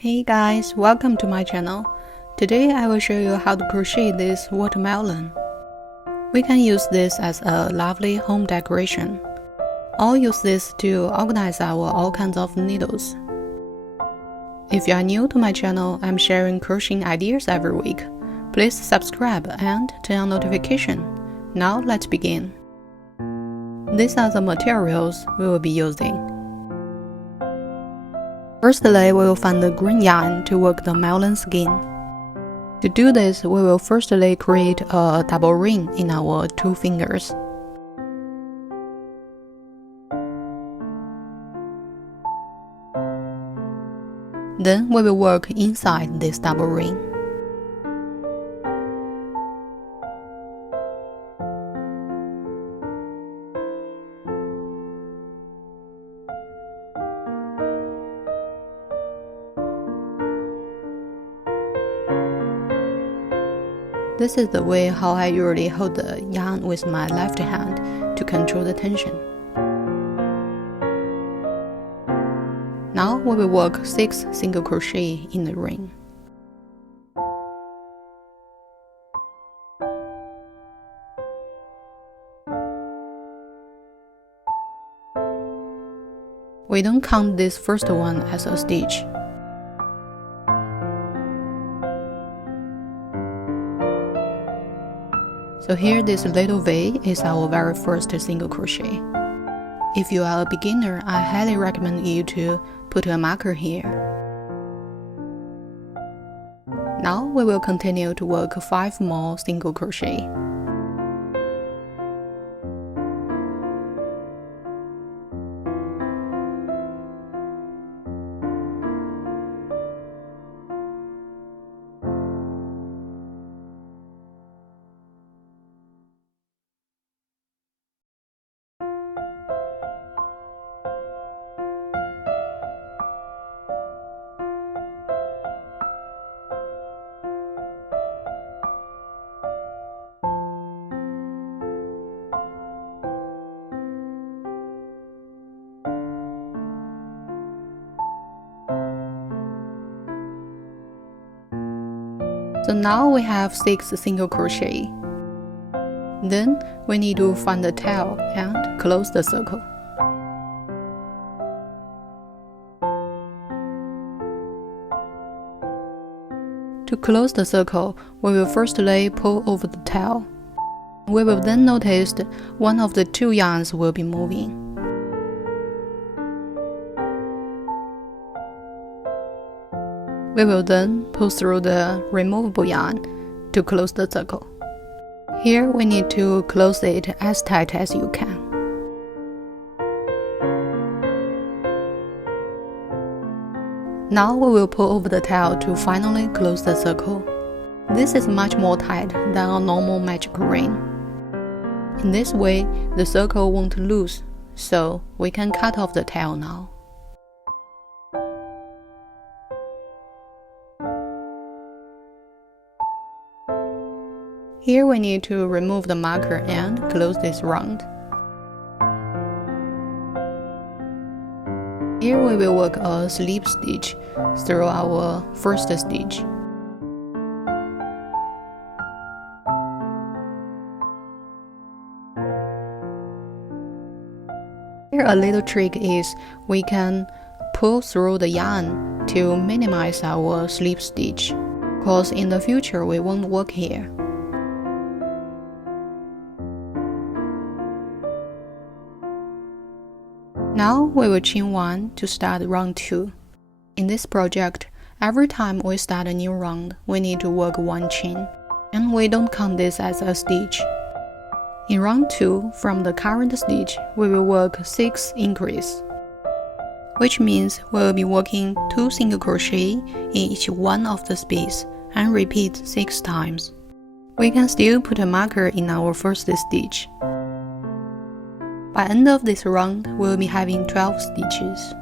Hey guys, welcome to my channel. Today I will show you how to crochet this watermelon. We can use this as a lovely home decoration. I'll use this to organize our all kinds of needles. If you are new to my channel, I'm sharing crocheting ideas every week. Please subscribe and turn on notification. Now let's begin. These are the materials we will be using. Firstly, we will find the green yarn to work the melon skin. To do this, we will firstly create a double ring in our two fingers. Then we will work inside this double ring. This is the way how I usually hold the yarn with my left hand to control the tension. Now we will work 6 single crochet in the ring. We don't count this first one as a stitch. So here this little V is our very first single crochet. If you are a beginner, I highly recommend you to put a marker here. Now we will continue to work 5 more single crochet. So now we have 6 single crochet. Then we need to find the tail and close the circle. To close the circle, we will firstly pull over the tail. We will then notice one of the 2 yarns will be moving. We will then pull through the removable yarn to close the circle. Here we need to close it as tight as you can. Now we will pull over the tail to finally close the circle. This is much more tight than a normal magic ring. In this way, the circle won't loose, so we can cut off the tail now. Here we need to remove the marker and close this round. Here we will work a slip stitch through our first stitch. Here a little trick is we can pull through the yarn to minimize our slip stitch, because in the future we won't work here. Now we will chain 1 to start round 2. In this project, every time we start a new round, we need to work 1 chain, and we don't count this as a stitch. In round 2, from the current stitch, we will work 6 increase, which means we will be working 2 single crochet in each one of the space and repeat 6 times. We can still put a marker in our first stitch. By the end of this round, we will be having 12 stitches.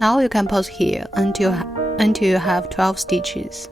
Now you can pause here until you have 12 stitches.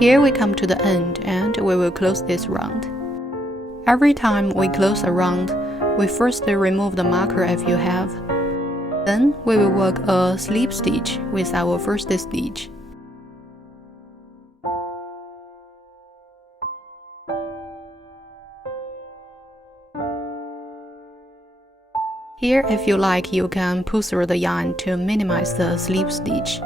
Here we come to the end and we will close this round. Every time we close a round, we first remove the marker if you have. Then we will work a slip stitch with our first stitch. Here, if you like, you can pull through the yarn to minimize the slip stitch.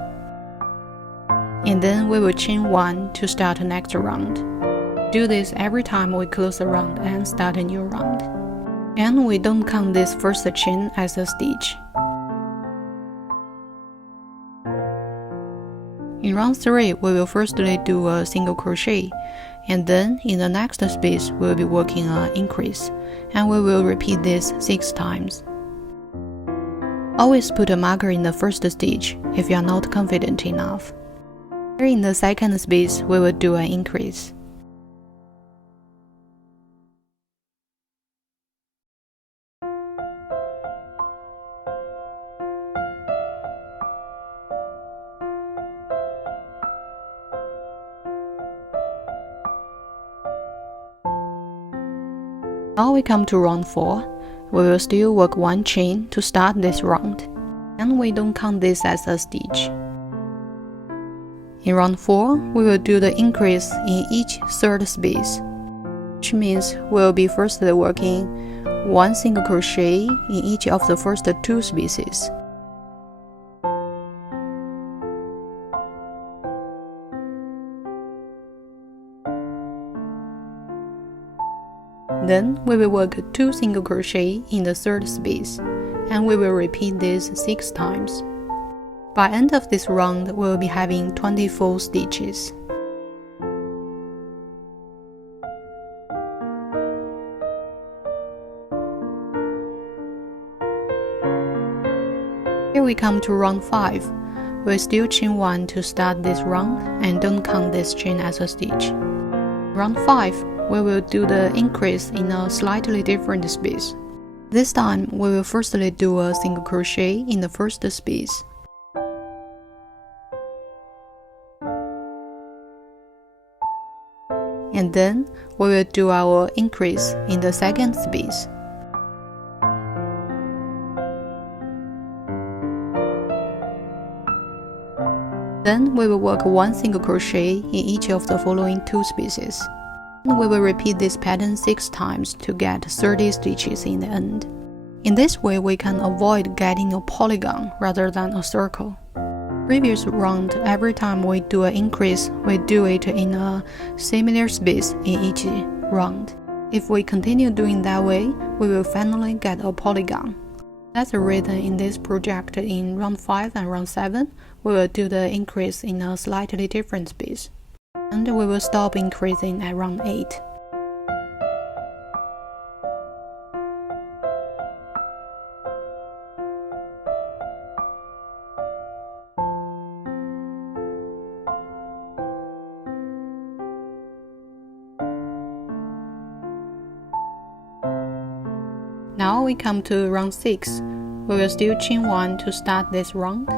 And then we will chain 1 to start the next round. Do this every time we close a round and start a new round. And we don't count this first chain as a stitch. In round 3, we will firstly do a single crochet, and then in the next space we will be working an increase, and we will repeat this 6 times. Always put a marker in the first stitch if you are not confident enough. Here in the second space, we will do an increase. Now we come to round 4. We will still work 1 chain to start this round, and we don't count this as a stitch. In round 4, we will do the increase in each third space, which means we will be firstly working 1 single crochet in each of the first 2 spaces. Then we will work 2 single crochet in the third space, and we will repeat this 6 times. By end of this round, we will be having 24 stitches. Here we come to round 5. We'll still chain 1 to start this round, and don't count this chain as a stitch. Round 5, we will do the increase in a slightly different space. This time, we will firstly do a single crochet in the first space. And then, we will do our increase in the second space. Then, we will work 1 single crochet in each of the following 2 spaces. We will repeat this pattern 6 times to get 30 stitches in the end. In this way, we can avoid getting a polygon rather than a circle. Previous round, every time we do an increase, we do it in a similar space in each round. If we continue doing that way, we will finally get a polygon. That's the reason in this project in round 5 and round 7, we will do the increase in a slightly different space. And we will stop increasing at round 8. Now we come to round 6. We will still chain 1 to start this round.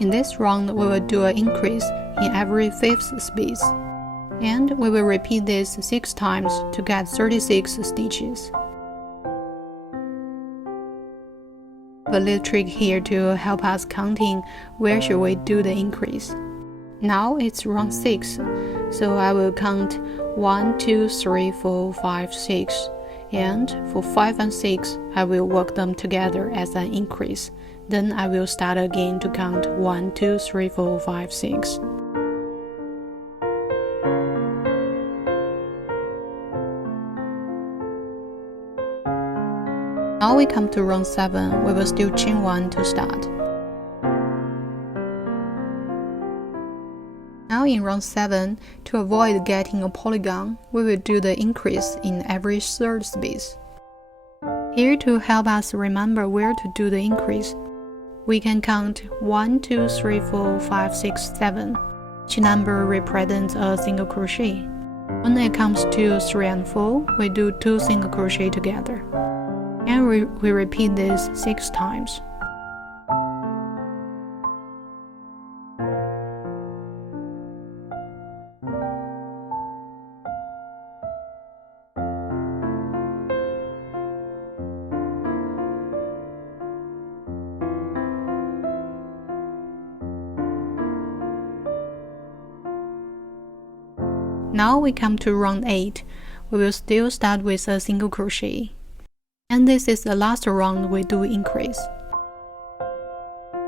In this round, we will do an increase in every 5th space, and we will repeat this 6 times to get 36 stitches. A little trick here to help us counting where should we do the increase. Now it's round 6, so I will count 1, 2, 3, 4, 5, 6, and for 5 and 6, I will work them together as an increase. Then I will start again to count 1, 2, 3, 4, 5, 6. Now we come to round 7, we will still chain 1 to start. Now in round 7, to avoid getting a polygon, we will do the increase in every 3rd space. Here to help us remember where to do the increase, we can count 1, 2, 3, 4, 5, 6, 7. Each number represents a single crochet. When it comes to 3 and 4, we do 2 single crochet together. and we repeat this 6 times. Now we come to round 8. We will still start with a single crochet. And this is the last round we do increase.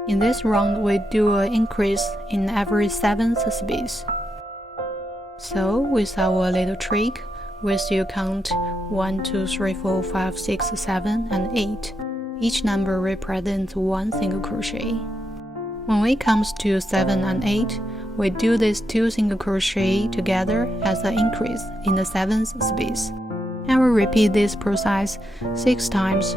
In this round, we do an increase in every 7th space. So with our little trick, we still count 1, 2, 3, 4, 5, 6, 7, and 8. Each number represents one single crochet. When it comes to 7 and 8, we do these 2 single crochet together as an increase in the 7th space, and we repeat this process 6 times.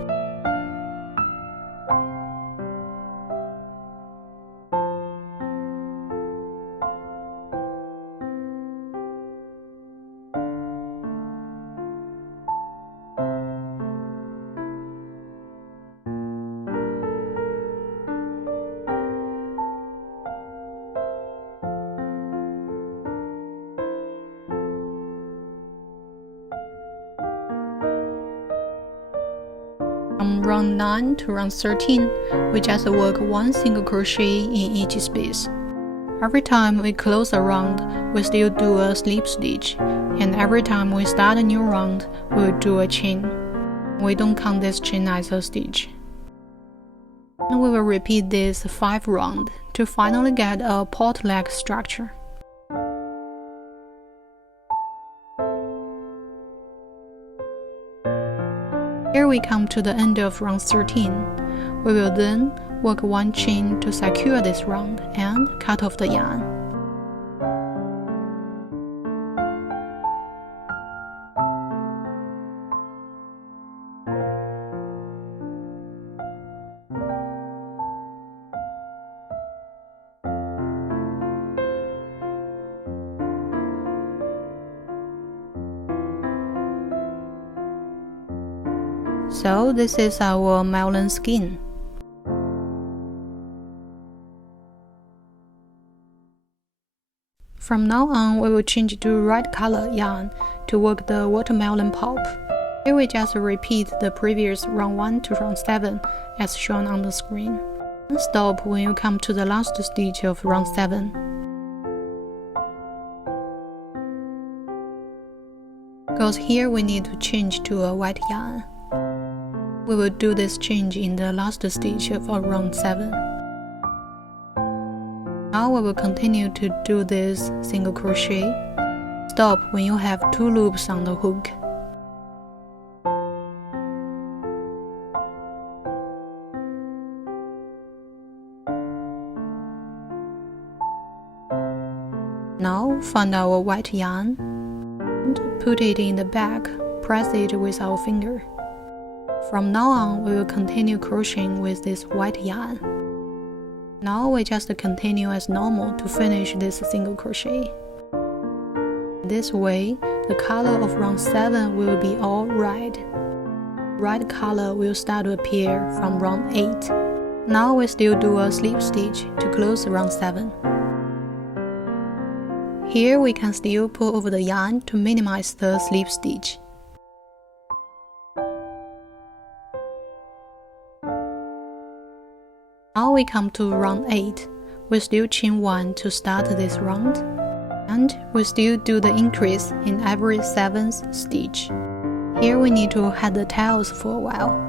From round 9 to round 13, we just work 1 single crochet in each space. Every time we close a round, we still do a slip stitch, and every time we start a new round, we'll do a chain. We don't count this chain as a stitch. And we will repeat this 5 rounds to finally get a pot-like structure. Here we come to the end of round 13. We will then work 1 chain to secure this round and cut off the yarn. So this is our melon skin. From now on, we will change to red color yarn to work the watermelon pulp. Here we just repeat the previous round 1 to round 7 as shown on the screen. And stop when you come to the last stitch of round 7. Because here we need to change to a white yarn. We will do this change in the last stitch of round 7. Now we will continue to do this single crochet. Stop when you have 2 loops on the hook. Now find our white yarn and put it in the bag. Press it with our finger. From now on, we will continue crocheting with this white yarn. Now we just continue as normal to finish this single crochet. This way, the color of round 7 will be all red. Red color will start to appear from round 8. Now we still do a slip stitch to close round 7. Here we can still pull over the yarn to minimize the slip stitch. Now we come to round 8. We still chain 1 to start this round, and we still do the increase in every 7th stitch. Here we need to hide the tails for a while.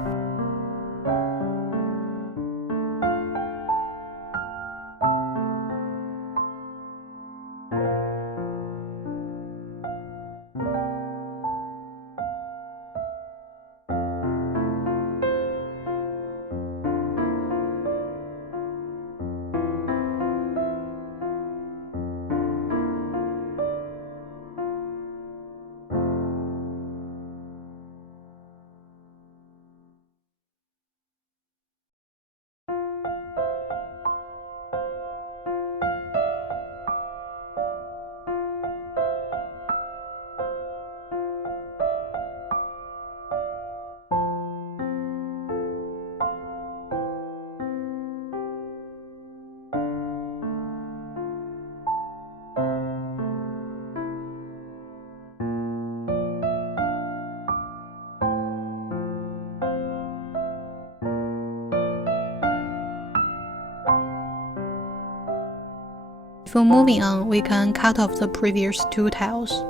Before moving on, we can cut off the previous 2 tails.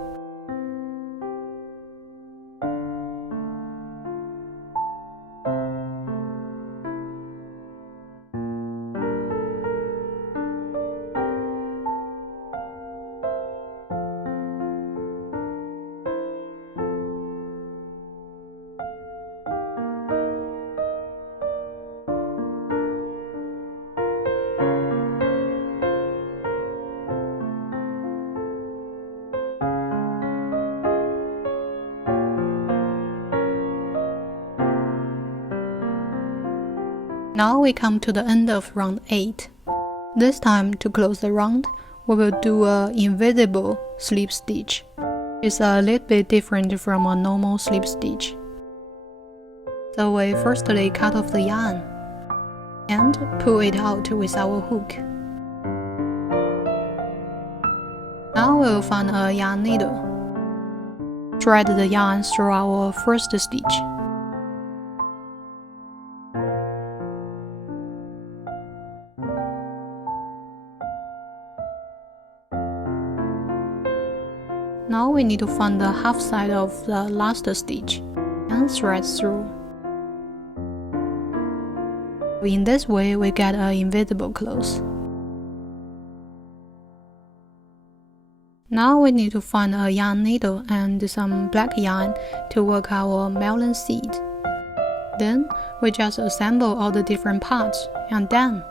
Now we come to the end of round 8. This time, to close the round, we will do an invisible slip stitch. It's a little bit different from a normal slip stitch. So we firstly cut off the yarn and pull it out with our hook. Now we will find a yarn needle. Thread the yarn through our first stitch. Now we need to find the half side of the last stitch and thread through. In this way, we get an invisible close. Now we need to find a yarn needle and some black yarn to work our melon seed. Then we just assemble all the different parts and done.